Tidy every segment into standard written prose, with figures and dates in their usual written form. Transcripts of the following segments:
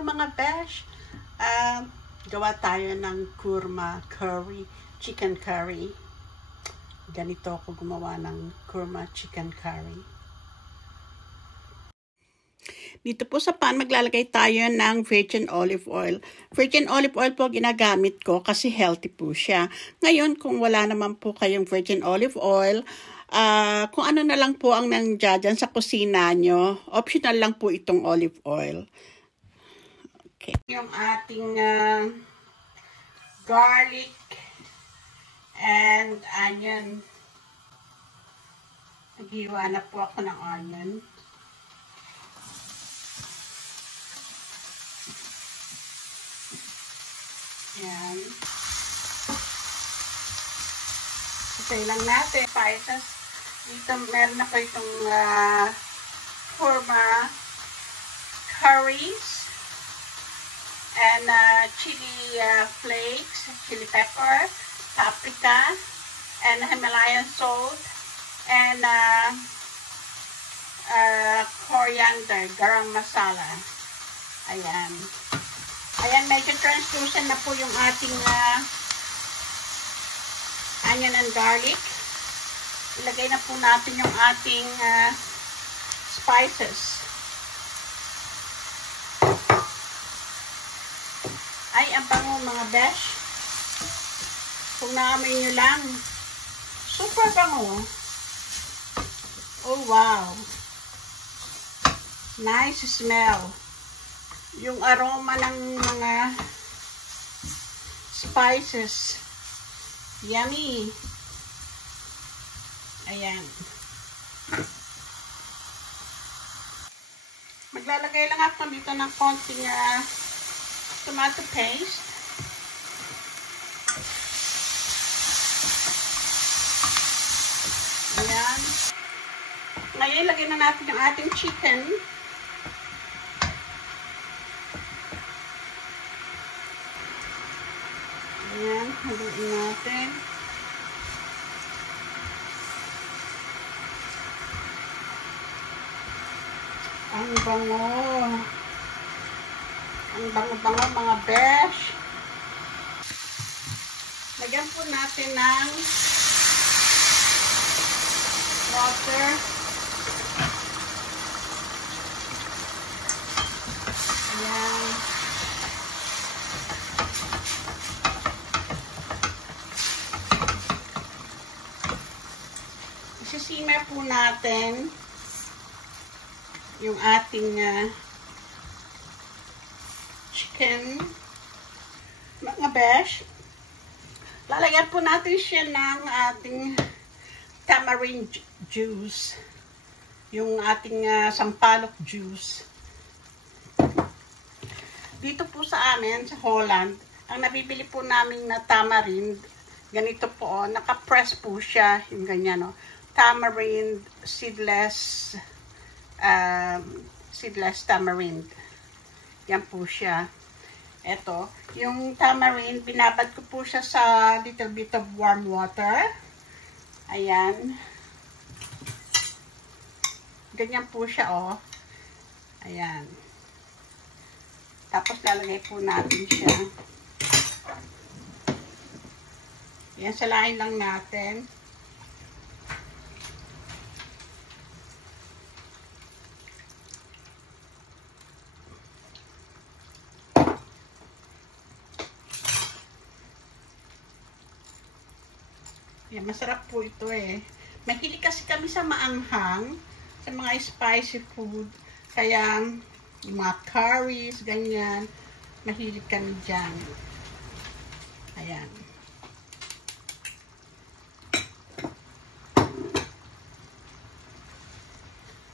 Hello mga besh! Gawa tayo ng kurma curry, chicken curry. Ganito ako gumawa ng kurma chicken curry. Dito po sa pan, maglalagay tayo ng virgin olive oil. Virgin olive oil po ginagamit ko kasi healthy po siya. Ngayon, kung wala naman po kayong virgin olive oil, kung ano na lang po ang nandiyan sa kusina nyo, optional lang po itong olive oil. Okay. Yung ating garlic and onion. Naghiwa na po ako ng onion. Yan. Patay lang natin. Spices. Dito meron ako itong kurma curries and chili flakes, chili pepper, paprika, and Himalayan salt, and coriander, garam masala. Ayan. Ayan, medyo translucent na po yung ating onion and garlic. Ilagay na po natin yung ating spices. Ay, ang bango mga besh. Kung naamoy nyo lang. Super bango. Oh, wow. Nice smell. Yung aroma ng mga spices. Yummy. Ayan. Maglalagay lang ako dito ng konting tomato paste. Ayan. Ngayon, lagay na natin yung ating chicken. Ayan, haluin natin. Ang bango. Ang bango-bango mga besh. Lagyan po natin ng water. Ayan. Isisimmer po natin yung ating chicken. Mga besh, lalagyan po natin siya ng ating tamarind juice. Yung ating sampalok juice. Dito po sa amin, sa Holland, ang nabibili po namin na tamarind, ganito po, naka-press po siya, yung ganyan, no? Tamarind, seedless tamarind. Yan po siya. Ito, yung tamarind, binabad ko po siya sa little bit of warm water. Ayan. Ganyan po siya, oh. Ayan. Tapos lalagay po natin siya. Ayan, salain lang natin. Yan, masarap po ito eh. Mahilig kasi kami sa maanghang, sa mga spicy food. Kaya, yung mga curries, ganyan, mahilig kami dyan. Ayan.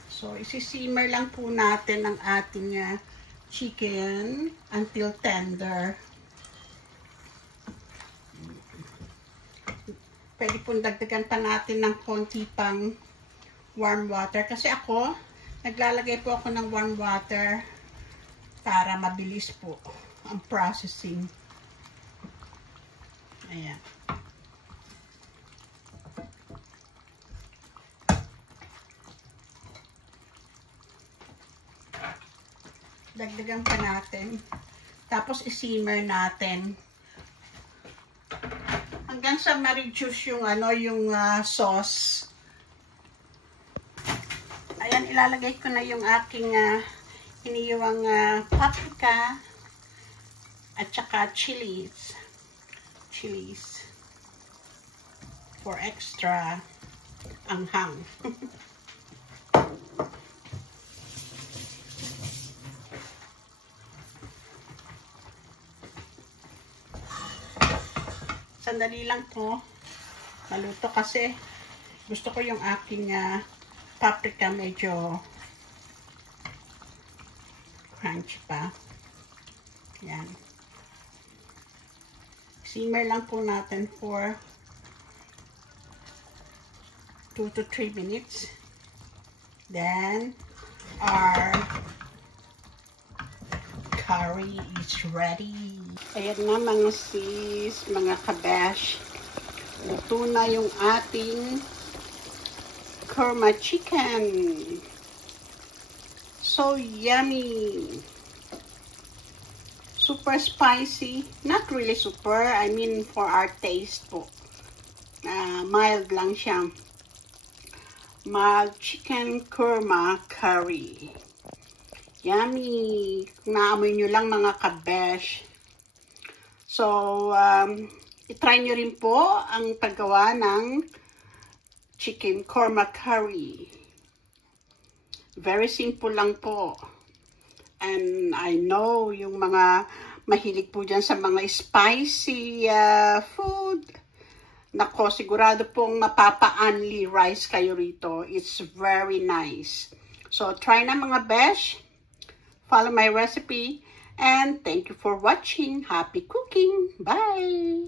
So, isisimmer lang po natin ang ating chicken until tender. Pwede pong dagdagan pa natin ng konti pang warm water. Kasi ako, naglalagay po ako ng warm water para mabilis po ang processing. Ayan. Dagdagan pa natin. Tapos i-simmer natin. Hanggang sa ma-reduce yung yung sauce. Ayan, ilalagay ko na yung aking iniiwang paprika at saka chilies. For extra anghang. Sandali lang po maluto kasi gusto ko yung aking paprika medyo crunchy pa. Yan. Simmer lang po natin for 2 to 3 minutes. Then our curry is ready. Ayan na mga sis, mga kabesh. Luto na yung ating kurma chicken. So yummy. Super spicy. Not really super. I mean for our taste po. Mild lang siya. Mild chicken kurma curry. Yummy! Naamoy nyo lang mga kabesh. So, itry nyo rin po ang paggawa ng chicken kurma curry. Very simple lang po. And I know yung mga mahilig po dyan sa mga spicy food. Nako, sigurado pong mapapa-only rice kayo rito. It's very nice. So, try na mga besh. Follow my recipe, and thank you for watching. Happy cooking. Bye!